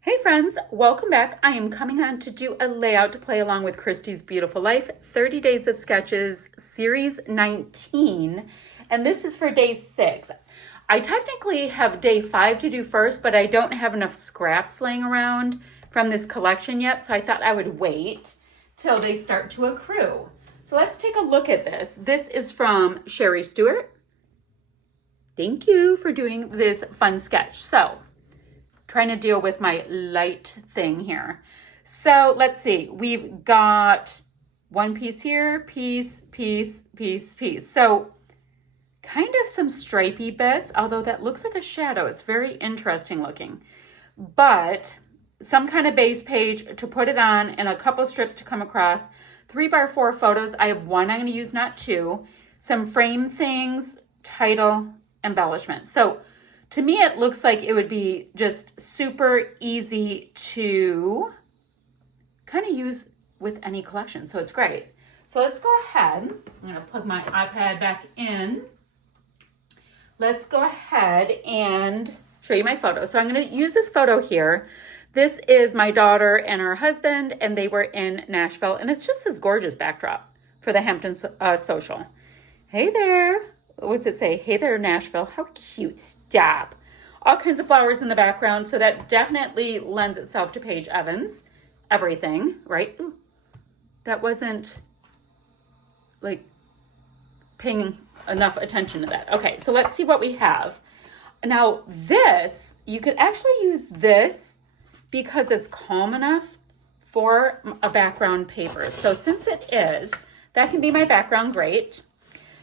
Hey friends, welcome back. I am coming on to do a layout to play along with Christy's Beautiful Life, 30 Days of Sketches, Series 19, and this is for day 6. I technically have day 5 to do first, but I don't have enough scraps laying around from this collection yet, so I thought I would wait till they start to accrue. So let's take a look at this. This is from Sherry Stewart. Thank you for doing this fun sketch. So, trying to deal with my light thing here. So let's see, we've got one piece here, piece. So kind of some stripy bits, although that looks like a shadow. It's very interesting looking. But some kind of base page to put it on and a couple strips to come across. 3x4 photos. I have one I'm gonna use, not two. Some frame things, title, embellishment. So to me, it looks like it would be just super easy to kind of use with any collection. So it's great. So let's go ahead. I'm going to plug my iPad back in. Let's go ahead and show you my photo. So I'm going to use this photo here. This is my daughter and her husband, and they were in Nashville. And it's just this gorgeous backdrop for the Hampton Social. Hey there. What's it say? Hey there, Nashville. How cute. Stop. All kinds of flowers in the background. So that definitely lends itself to Paige Evans. Everything, right? Ooh, that wasn't like paying enough attention to that. Okay, so let's see what we have. Now this, you could actually use this because it's calm enough for a background paper. So since it is, that can be my background, great.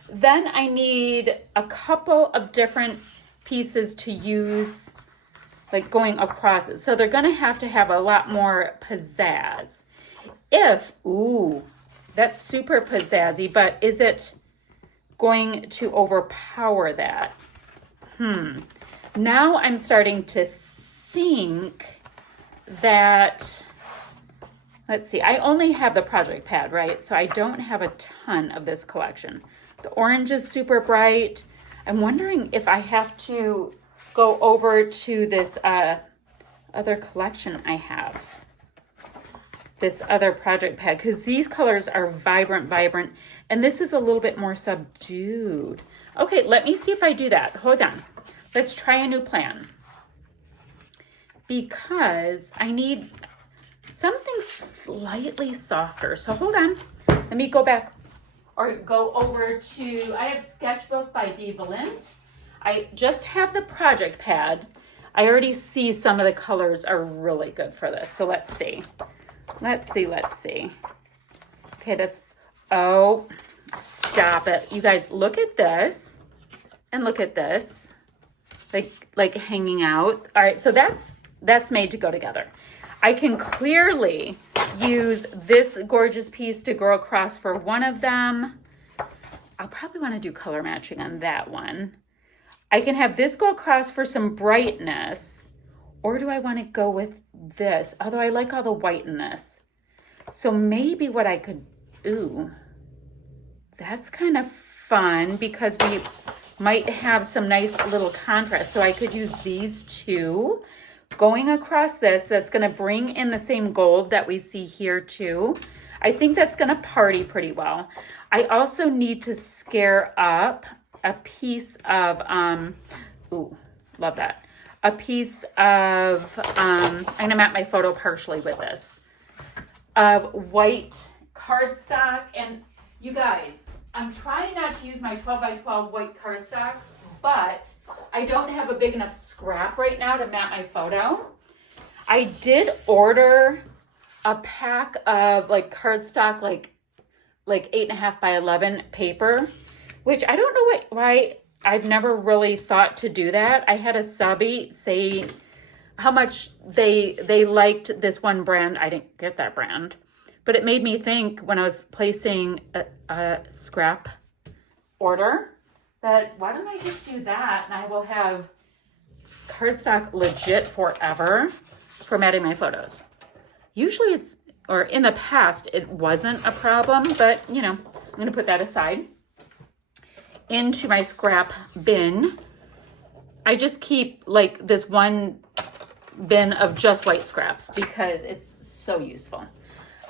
Then I need a couple of different pieces to use, like going across it. So they're going to have a lot more pizzazz. Ooh, that's super pizzazzy, but is it going to overpower that? Now I'm starting to think that, let's see, I only have the project pad, right? So I don't have a ton of this collection. The orange is super bright. I'm wondering if I have to go over to this other collection I have. This other project pad, because these colors are vibrant, and this is a little bit more subdued. Okay, let me see if I do that. Hold on. Let's try a new plan. Because I need something slightly softer. So hold on. Let me go back. Or go over to, I have Sketchbook by Valint. I just have the project pad. I already see some of the colors are really good for this. So let's see. Let's see. Okay, oh, stop it. You guys, look at this and look at this. Like hanging out. All right, so that's made to go together. I can clearly use this gorgeous piece to go across for one of them. I'll probably want to do color matching on that one. I can have this go across for some brightness, or do I want to go with this? Although I like all the white in this. So maybe what I could, that's kind of fun because we might have some nice little contrast. So I could use these two. Going across this, that's going to bring in the same gold that we see here too. I think that's going to party pretty well. I also need to scare up a piece of, love that. A piece of, I'm going to map my photo partially with this, of white cardstock. And you guys, I'm trying not to use my 12x12 white cardstocks, but I don't have a big enough scrap right now to map my photo. I did order a pack of like cardstock, like 8.5 by 11 paper, which I don't know why I've never really thought to do that. I had a subby say how much they liked this one brand. I didn't get that brand, but it made me think when I was placing a scrap order that why don't I just do that and I will have cardstock legit forever formatting my photos. Usually or in the past, it wasn't a problem, but you know, I'm gonna put that aside. Into my scrap bin. I just keep like this one bin of just white scraps because it's so useful.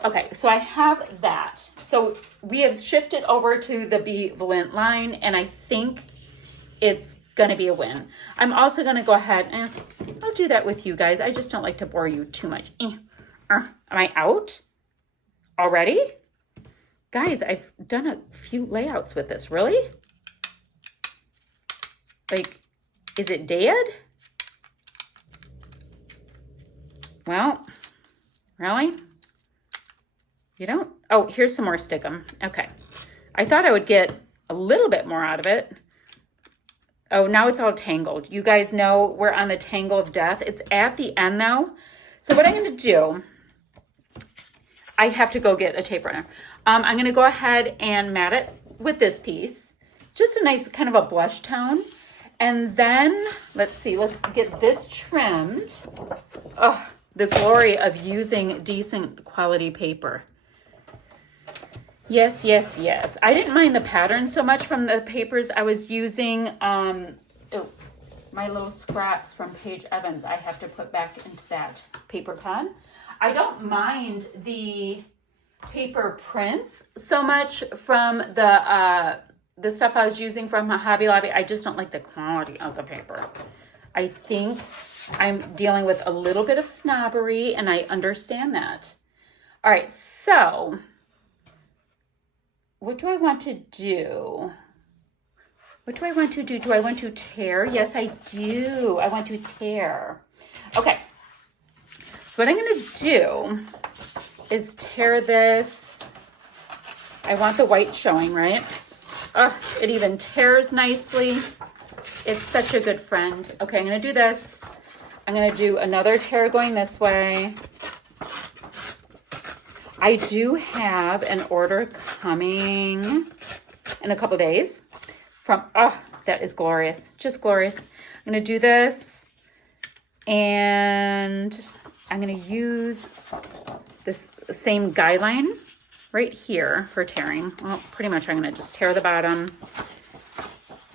Okay, so I have that. So we have shifted over to the Valint line, and I think it's going to be a win. I'm also going to go ahead and I'll do that with you guys. I just don't like to bore you too much. Am I out already? Guys, I've done a few layouts with this. Really? Like, is it dead? Well, really? You don't? Oh, here's some more stickum. Okay. I thought I would get a little bit more out of it. Oh, now it's all tangled. You guys know we're on the tangle of death. It's at the end though. So what I'm going to do, I have to go get a tape runner. I'm going to go ahead and mat it with this piece. Just a nice kind of a blush tone. And then, let's see, let's get this trimmed. Oh, the glory of using decent quality paper. Yes, yes, yes. I didn't mind the pattern so much from the papers I was using. My little scraps from Paige Evans I have to put back into that paper pad. I don't mind the paper prints so much from the stuff I was using from Hobby Lobby. I just don't like the quality of the paper. I think I'm dealing with a little bit of snobbery, and I understand that. All right, so what do I want to do? What do I want to do? Do I want to tear? Yes, I do. I want to tear. Okay. So what I'm going to do is tear this. I want the white showing, right? Oh, it even tears nicely. It's such a good friend. Okay, I'm going to do this. I'm going to do another tear going this way. I do have an order coming in a couple days from, oh, that is glorious. Just glorious. I'm going to do this, and I'm going to use this same guideline right here for tearing. Well, pretty much I'm going to just tear the bottom.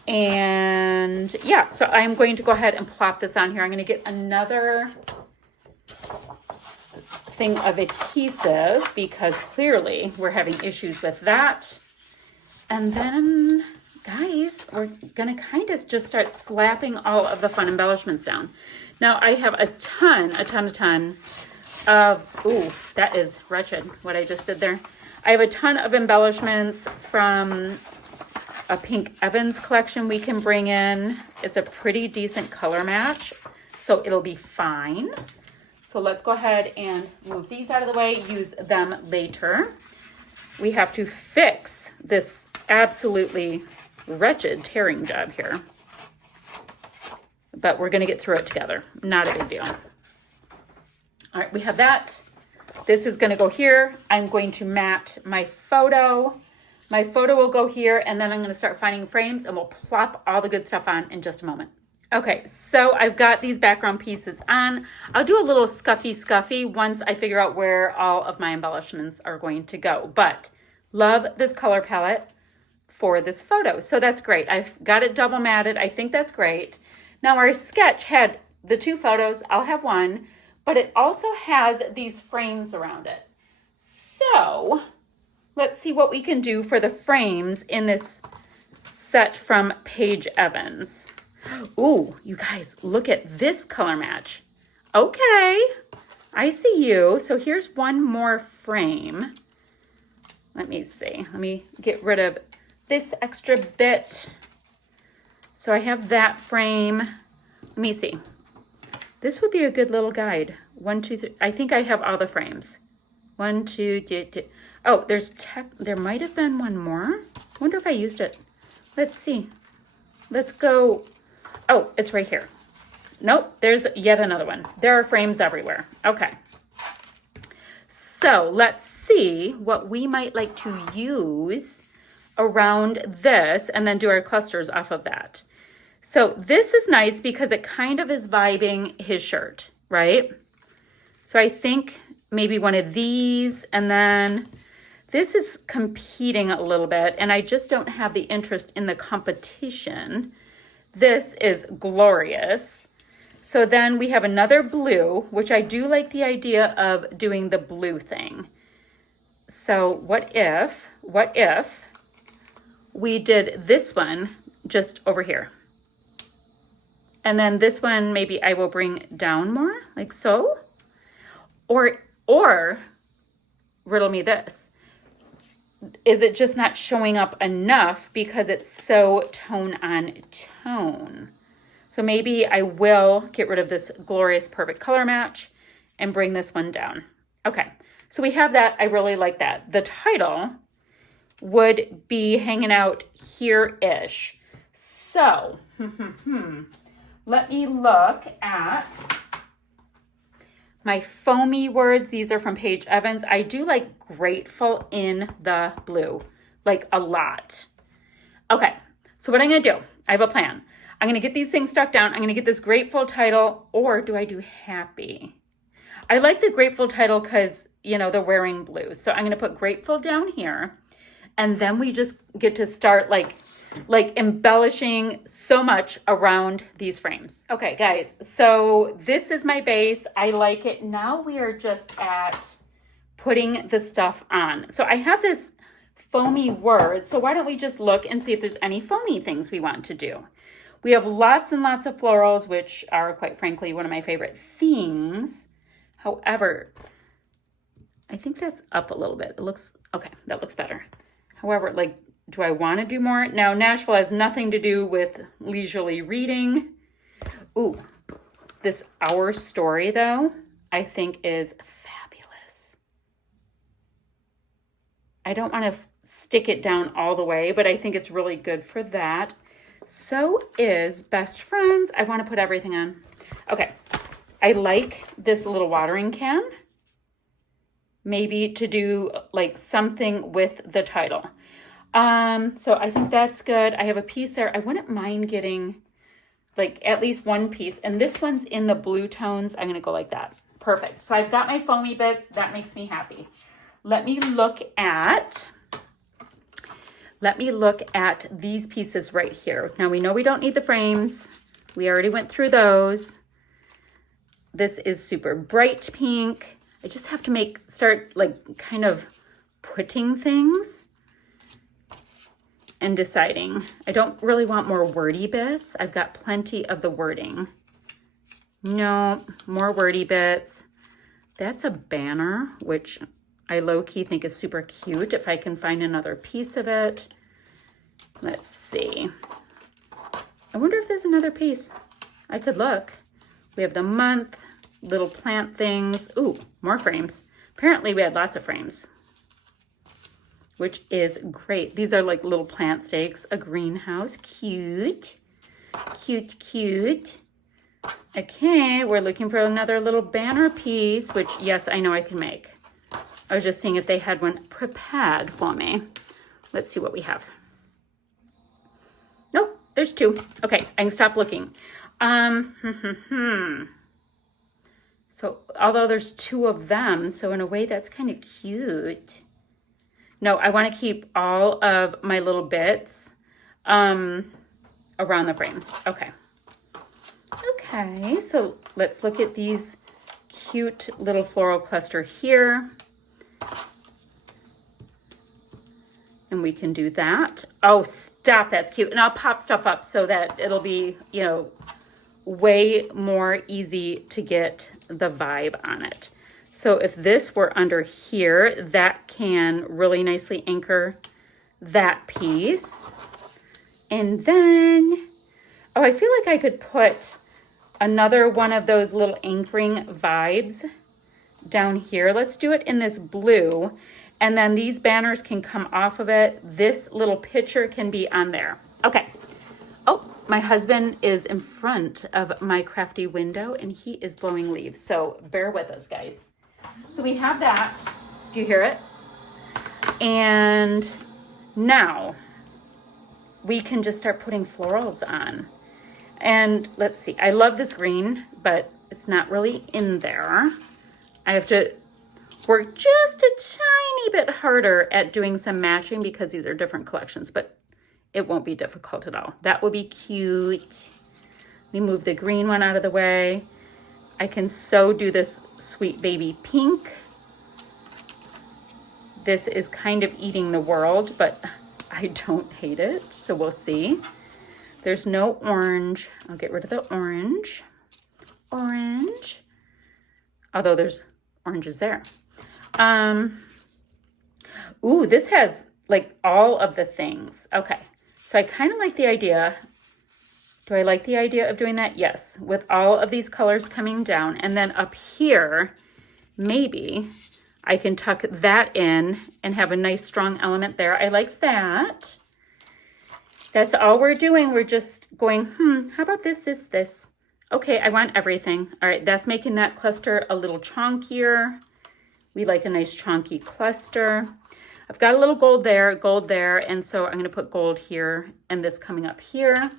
And yeah, so I'm going to go ahead and plop this on here. I'm going to get another thing of adhesive because clearly we're having issues with that. And then, guys, we're going to kind of just start slapping all of the fun embellishments down. Now, I have a ton of, ooh, that is wretched what I just did there. I have a ton of embellishments from a Pink Evans collection we can bring in. It's a pretty decent color match, so it'll be fine. So let's go ahead and move these out of the way, use them later. We have to fix this absolutely wretched tearing job here. But we're gonna get through it together. Not a big deal. All right, we have that. This is gonna go here. I'm going to mat my photo. My photo will go here, and then I'm gonna start finding frames, and we'll plop all the good stuff on in just a moment. Okay, so I've got these background pieces on. I'll do a little scuffy once I figure out where all of my embellishments are going to go. But love this color palette for this photo. So that's great. I've got it double matted. I think that's great. Now our sketch had the two photos. I'll have one, but it also has these frames around it. So let's see what we can do for the frames in this set from Paige Evans. Ooh, you guys, look at this color match. Okay, I see you. So here's one more frame. Let me see. Let me get rid of this extra bit. So I have that frame. Let me see. This would be a good little guide. 1, 2, 3. I think I have all the frames. 1, 2, 3. Oh, there might have been one more. Wonder if I used it. Let's see. Let's go. Oh, it's right here. Nope, there's yet another one. There are frames everywhere. Okay. So let's see what we might like to use around this and then do our clusters off of that. So this is nice because it kind of is vibing his shirt, right? So I think maybe one of these, and then this is competing a little bit, and I just don't have the interest in the competition. This is glorious. So then we have another blue, which I do like the idea of doing the blue thing. So what if we did this one just over here? And then this one, maybe I will bring down more, like so. Or riddle me this. Is it just not showing up enough because it's so tone on tone? So maybe I will get rid of this glorious perfect color match and bring this one down. Okay, so we have that. I really like that. The title would be hanging out here-ish. So, let me look at my foamy words. These are from Paige Evans. I do like grateful in the blue, like a lot. Okay, so what I'm gonna do, I have a plan. I'm gonna get these things stuck down. I'm gonna get this grateful title, or do I do happy? I like the grateful title because, you know, they're wearing blue. So I'm gonna put grateful down here, and then we just get to start like embellishing so much around these frames. Okay, guys, so this is my base. I like it. Now we are just at putting the stuff on. So I have this foamy word. So why don't we just look and see if there's any foamy things we want to do? We have lots and lots of florals, which are quite frankly one of my favorite things. However, I think that's up a little bit. It looks, okay, that looks better. However, like, do I want to do more? Now, Nashville has nothing to do with leisurely reading. Ooh, this Our Story, though, I think is fabulous. I don't want to stick it down all the way, but I think it's really good for that. So is Best Friends. I want to put everything on. Okay, I like this little watering can. Maybe to do like something with the title. So I think that's good. I have a piece there. I wouldn't mind getting like at least one piece. And this one's in the blue tones. I'm going to go like that. Perfect. So I've got my foamy bits. That makes me happy. Let me look at these pieces right here. Now we know we don't need the frames. We already went through those. This is super bright pink. I just have to start like kind of putting things and deciding. I don't really want more wordy bits. I've got plenty of the wording. No, more wordy bits. That's a banner, which I low-key think is super cute if I can find another piece of it. Let's see. I wonder if there's another piece. I could look. We have the month, little plant things. Ooh, more frames. Apparently we had lots of frames, which is great. These are like little plant stakes, a greenhouse, cute, cute, cute. Okay, we're looking for another little banner piece, which yes, I know I can make. I was just seeing if they had one prepared for me. Let's see what we have. Nope, there's two. Okay, I can stop looking. So, although there's two of them, so in a way that's kind of cute. No, I want to keep all of my little bits around the frames. Okay. Okay, so let's look at these cute little floral cluster here. And we can do that. Oh, stop, that's cute. And I'll pop stuff up so that it'll be, you know, way more easy to get the vibe on it. So if this were under here, that can really nicely anchor that piece. And then, oh, I feel like I could put another one of those little anchoring vibes down here. Let's do it in this blue. And then these banners can come off of it. This little picture can be on there. Okay. Oh, my husband is in front of my crafty window and he is blowing leaves. So bear with us, guys. So we have that. Do you hear it? And now we can just start putting florals on. And let's see, I love this green, but it's not really in there. I have to work just a tiny bit harder at doing some matching because these are different collections, but it won't be difficult at all. That would be cute. Let me move the green one out of the way. I can so do this sweet baby pink. This is kind of eating the world, but I don't hate it, so we'll see. There's no orange. I'll get rid of the orange. Orange. Although there's oranges there. Ooh, this has like all of the things. Okay, so I kind of like the idea. Do I like the idea of doing that? Yes, with all of these colors coming down. And then up here, maybe I can tuck that in and have a nice strong element there. I like that. That's all we're doing. We're just going, how about this, this, this? Okay, I want everything. All right, that's making that cluster a little chonkier. We like a nice chonky cluster. I've got a little gold there, and so I'm gonna put gold here and this coming up here.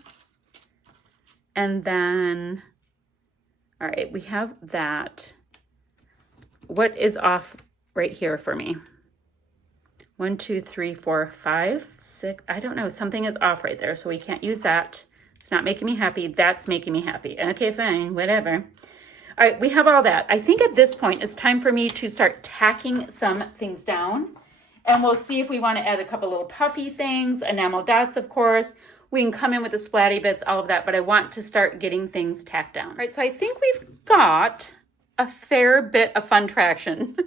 And then, all right, we have that. What is off right here for me? 1, 2, 3, 4, 5, 6. I don't know. Something is off right there, so we can't use that. It's not making me happy. That's making me happy. Okay, fine, whatever. All right, we have all that. I think at this point, it's time for me to start tacking some things down. And we'll see if we want to add a couple little puffy things, enamel dots, of course. We can come in with the splatty bits, all of that, but I want to start getting things tacked down. All right, so I think we've got a fair bit of fun traction.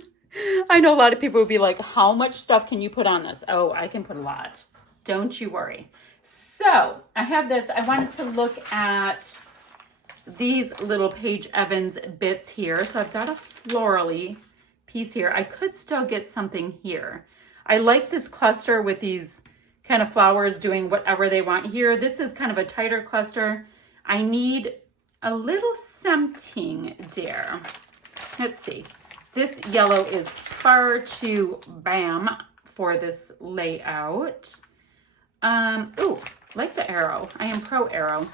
I know a lot of people would be like, how much stuff can you put on this? Oh, I can put a lot. Don't you worry. So I have this. I wanted to look at these little Paige Evans bits here. So I've got a florally piece here. I could still get something here. I like this cluster with these kind of flowers doing whatever they want here. This is kind of a tighter cluster. I need a little something there. Let's see. This yellow is far too bam for this layout. Ooh, like the arrow. I am pro arrow.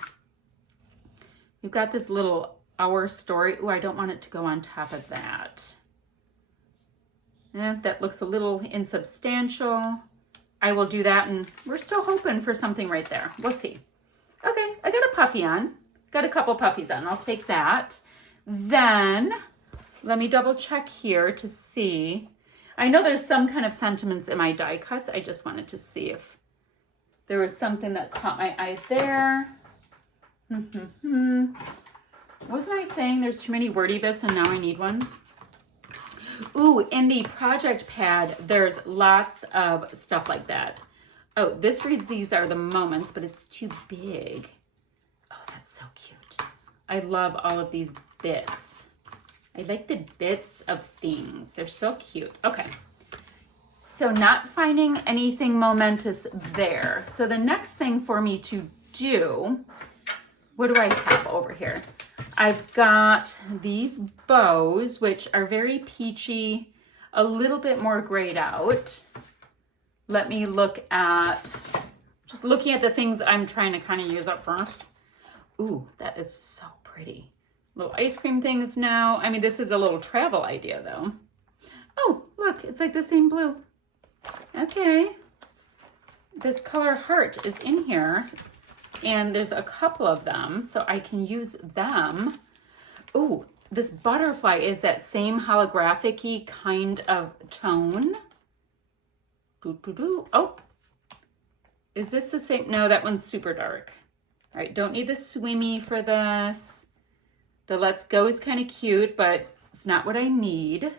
You've got this little our story. Ooh, I don't want it to go on top of that. That looks a little insubstantial. I will do that, and we're still hoping for something right there. We'll see. Okay, I got a puffy on. Got a couple puffies on. I'll take that. Then let me double check here to see. I know there's some kind of sentiments in my die cuts. I just wanted to see if there was something that caught my eye there. Wasn't I saying there's too many wordy bits and now I need one? Ooh, in the project pad, there's lots of stuff like that. Oh, this reads these are the moments, but it's too big. Oh, that's so cute. I love all of these bits. I like the bits of things. They're so cute. Okay. So not finding anything momentous there. So the next thing for me to do, what do I have over here? I've got these bows, which are very peachy, a little bit more grayed out. Let me look at, just looking at the things I'm trying to kind of use up first. Ooh, that is so pretty. Little ice cream things now. I mean, this is a little travel idea though. Oh, look, it's like the same blue. Okay. This color heart is in here. And there's a couple of them, so I can use them. Ooh, this butterfly is that same holographic-y kind of tone. Oh, is this the same? No, that one's super dark. All right, don't need the swimmy for this. The Let's Go is kind of cute, but it's not what I need.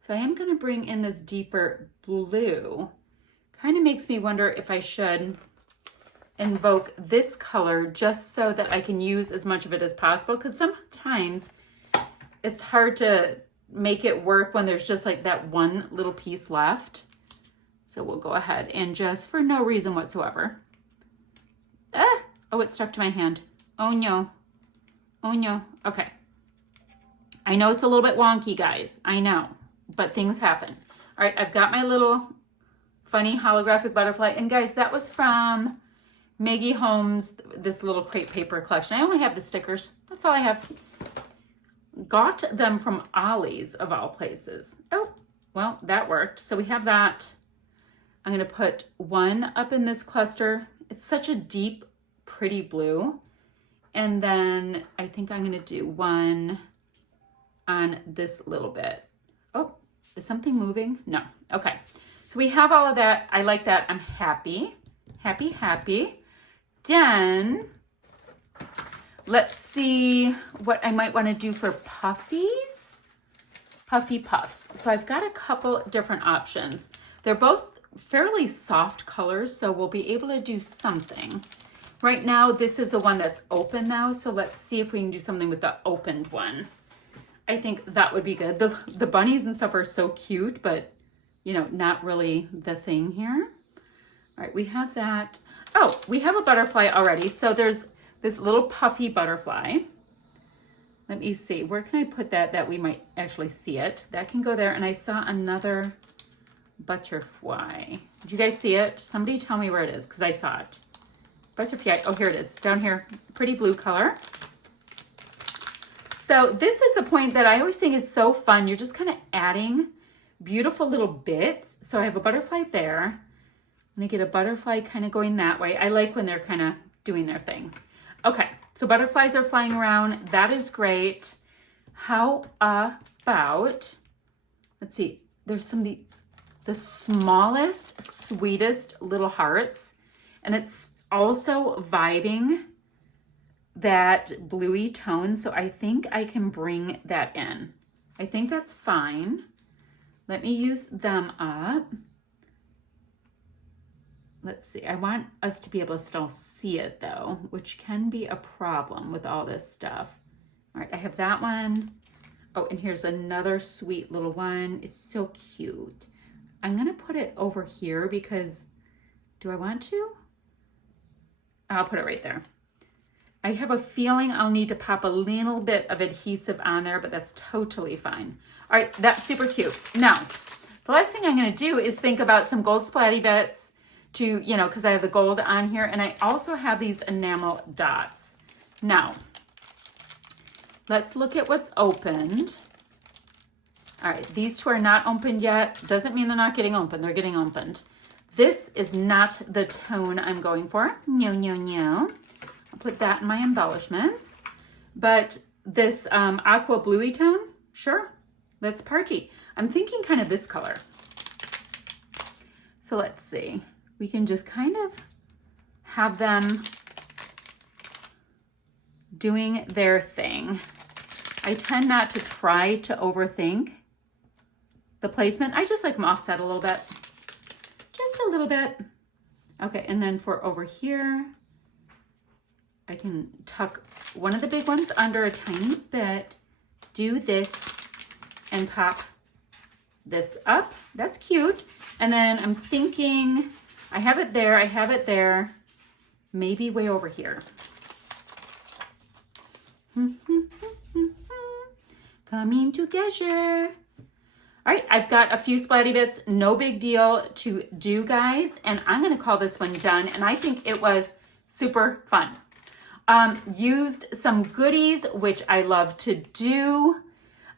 So I am going to bring in this deeper blue. Kind of makes me wonder if I should invoke this color just so that I can use as much of it as possible, because sometimes it's hard to make it work when there's just like that one little piece left. So we'll go ahead and just, for no reason whatsoever. Oh, it stuck to my hand. Oh no. Oh no. Okay. I know it's a little bit wonky, guys. I know, but things happen. All right, I've got my little funny holographic butterfly. And guys, that was from Maggie Holmes, this little crepe paper collection. I only have the stickers. That's all I have. Got them from Ollie's, of all places. Oh, well, that worked. So we have that. I'm going to put one up in this cluster. It's such a deep, pretty blue. And then I think I'm gonna do one on this little bit. Oh, is something moving? No, okay. So we have all of that. I like that. I'm happy, happy, happy. Then let's see what I might wanna do for puffies. Puffy puffs. So I've got a couple different options. They're both fairly soft colors, so we'll be able to do something. Right now, this is the one that's open now, so let's see if we can do something with the opened one. I think that would be good. The bunnies and stuff are so cute, but you know, not really the thing here. All right, we have that. Oh, we have a butterfly already. So there's this little puffy butterfly. Let me see, where can I put that we might actually see it? That can go there, and I saw another butterfly. Did you guys see it? Somebody tell me where it is, because I saw it. Butterfly, oh, here it is, down here, pretty blue color. So this is the point that I always think is so fun. You're just kind of adding beautiful little bits. So I have a butterfly there. I'm gonna get a butterfly kind of going that way. I like when they're kind of doing their thing. Okay, so butterflies are flying around. That is great. How about, let's see, there's some of the smallest, sweetest little hearts. And it's also vibing that bluey tone. So I think I can bring that in. I think that's fine. Let me use them up. Let's see, I want us to be able to still see it though, which can be a problem with all this stuff. All right, I have that one. Oh, and here's another sweet little one. It's so cute. I'm gonna put it over here because, do I want to? I'll put it right there. I have a feeling I'll need to pop a little bit of adhesive on there, but that's totally fine. All right, that's super cute. Now, the last thing I'm gonna do is think about some gold splatty bits to, you know, because I have the gold on here, and I also have these enamel dots. Now, let's look at what's opened. All right, these two are not opened yet. Doesn't mean they're not getting opened, they're getting opened. This is not the tone I'm going for. No, no, no. I'll put that in my embellishments. But this aqua bluey tone, sure, let's party. I'm thinking kind of this color. So let's see. We can just kind of have them doing their thing. I tend not to try to overthink the placement. I just like them offset a little bit. Just a little bit. Okay, and then for over here, I can tuck one of the big ones under a tiny bit, do this, and pop this up. That's cute. And then I'm thinking, I have it there, maybe way over here. Coming together. All right, I've got a few splatty bits, no big deal to do, guys, and I'm gonna call this one done, and I think it was super fun. Used some goodies, which I love to do.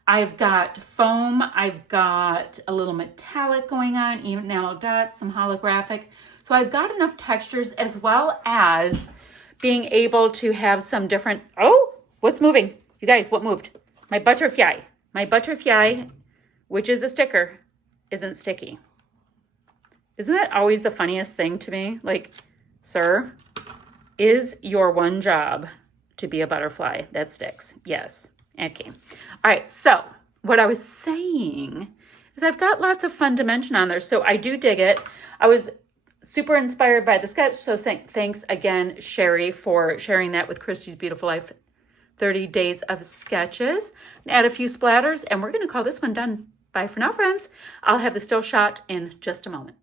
I've got foam, I've got a little metallic going on, enamel dots, some holographic. So I've got enough textures as well as being able to have some different, oh, what's moving? You guys, what moved? My butterfly. My butterfly, which is a sticker, isn't sticky. Isn't that always the funniest thing to me? Like, sir, is your one job to be a butterfly that sticks? Yes. Okay. All right. So what I was saying is I've got lots of fun dimension on there. So I do dig it. I was super inspired by the sketch. So thanks again, Sherry, for sharing that with Christy's Beautiful Life 30 Days of Sketches. Add a few splatters, and we're going to call this one done. Bye for now, friends. I'll have the still shot in just a moment.